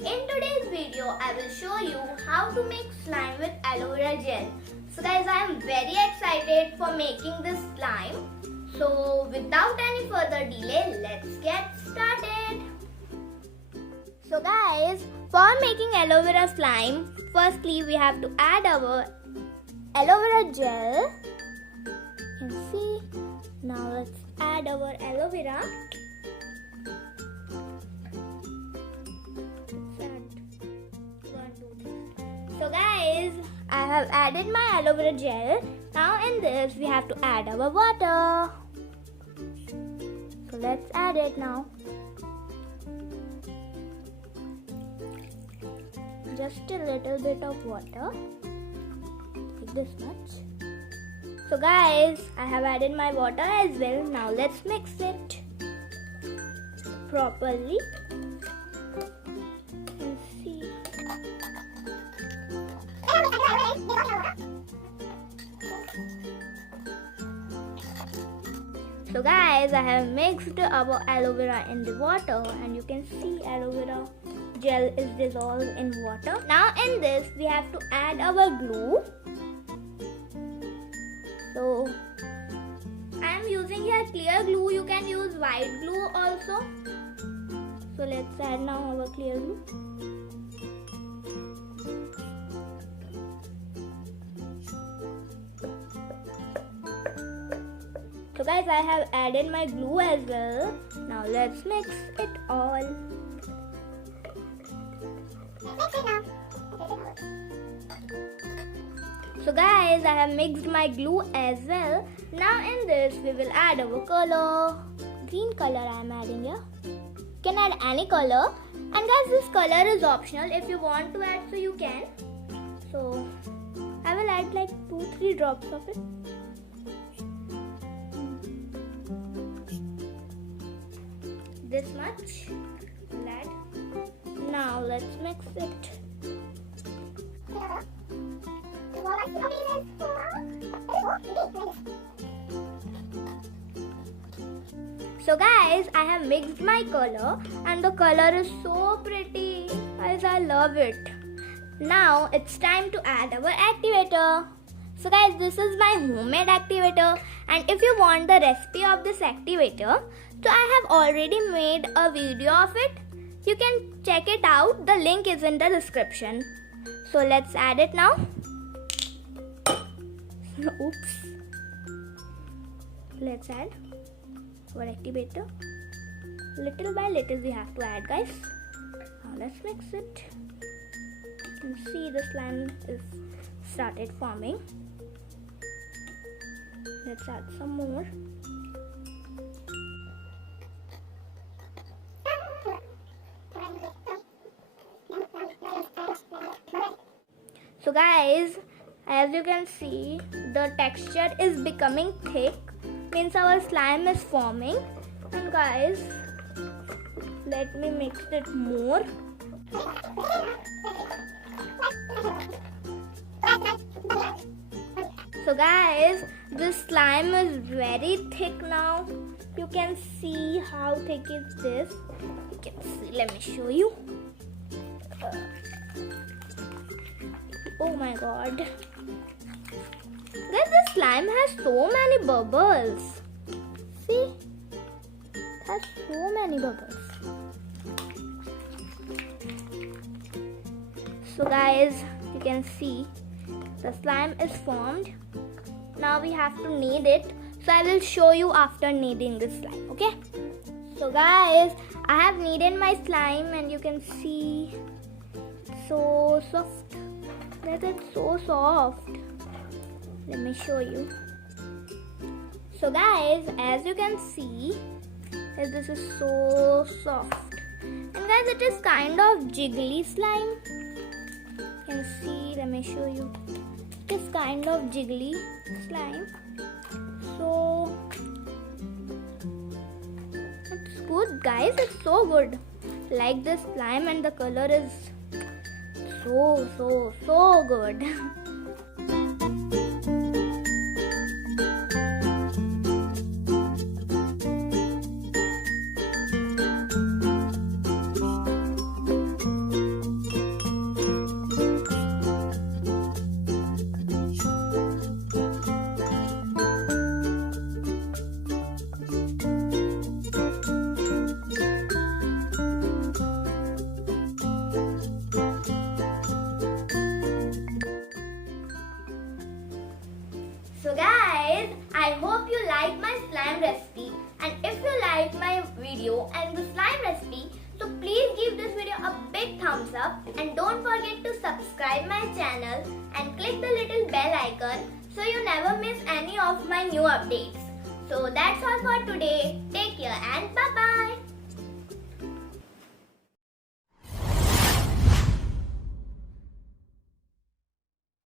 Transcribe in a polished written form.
In today's video, I will show you how to make slime with aloe vera gel. So guys, I am very excited for making this slime. So without any further delay, let's get started. So guys, for making aloe vera slime, firstly we have to add our aloe vera gel. You can see. Now let's add our aloe vera. So guys, I have added my aloe vera gel. Now in this we have to add our water. So let's add it now. Just a little bit of water, like this much. So guys, I have added my water as well. Now let's mix it properly. Let's see. So guys, I have mixed our aloe vera in the water and you can see aloe vera gel is dissolved in water. Now in this we have to add our glue. So I am using here clear glue. You can use white glue also. So let's add now our clear glue. So guys, I have added my glue as well. Now let's mix it all. So guys, I have mixed my glue as well. Now in this we will add our color. Green color I am adding here. You can add any color. And guys, this color is optional. If you want to add, so you can. So I will add like 2-3 drops of it. This much. We'll add. Now let's mix it. So guys, I have mixed my color and the color is so pretty. Guys, I love it. Now it's time to add our activator. So guys, this is my homemade activator, and if you want the recipe of this activator, so I have already made a video of it. You can check it out. The link is in the description. So let's add it now. Oops. Let's add our activator. Little by little we have to add, guys. Now let's mix it. You can see the slime is started forming. Let's add some more. So guys, as you can see, the texture is becoming thick, means our slime is forming. And guys, let me mix it more. So guys, this slime is very thick now. You can see how thick is this. You can see, let me show you. Oh my god. Guys, this slime has so many bubbles. See? It has so many bubbles. So guys, you can see the slime is formed. Now we have to knead it. So I will show you after kneading this slime, okay? So guys, I have kneaded my slime and you can see it's so soft. That is so soft. Let me show you. So guys, as you can see, this is so soft. And guys, it is kind of jiggly slime. You can see, let me show you. It is kind of jiggly slime. So it's good, guys. It's so good. Like this slime, and the color is so good. and the slime recipe. So please give this video a big thumbs up and don't forget to subscribe my channel and click the little bell icon so you never miss any of my new updates. So that's all for today. Take care and bye bye.